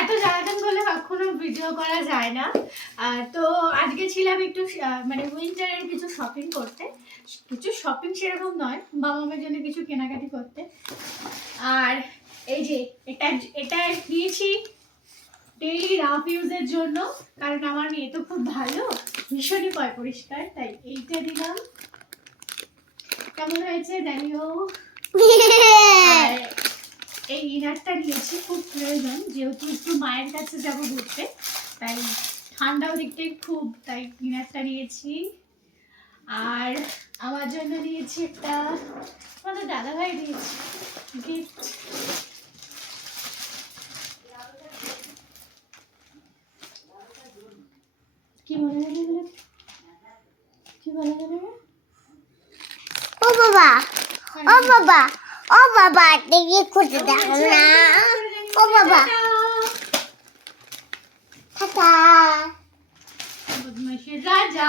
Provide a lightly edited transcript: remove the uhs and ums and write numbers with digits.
এত জ্বালাতন করলে কখনো ভিডিও করা যায় না। তো আজকে ছিলাম একটু মানে উইন্টারের কিছু শপিং করতে, কিছু শপিং সেরকম নয়, মামামের জন্য কিছু কেনাকাটি করতে। আর এই যে এটা এটা নিয়েছি ডেইলি রাফ ইউজের জন্য, কারণ আমার মেয়ে তো খুব ভালো, ভীষণই পরিষ্কার, তাই এইটা দিলাম। কেমন হয়েছে জানিও। আর এই ইনারটা নিয়েছি, খুব প্রয়োজন, যেহেতু একটু মায়ের কাছে যাব ঘুরতে, তাই ঠান্ডাও দিকটাই খুব, তাই ইনারটা নিয়েছি। আর আমার জন্য নিয়েছি একটা, আমাদের দাদাভাই দিয়েছি গিফট। কি বলে গেল, কি বলে গেল? ও বাবা, ও বাবা, ও বাবা, দেখি খুঁজে দেখো না। ও বাবা, টাটা। বদমাইশের রাজা।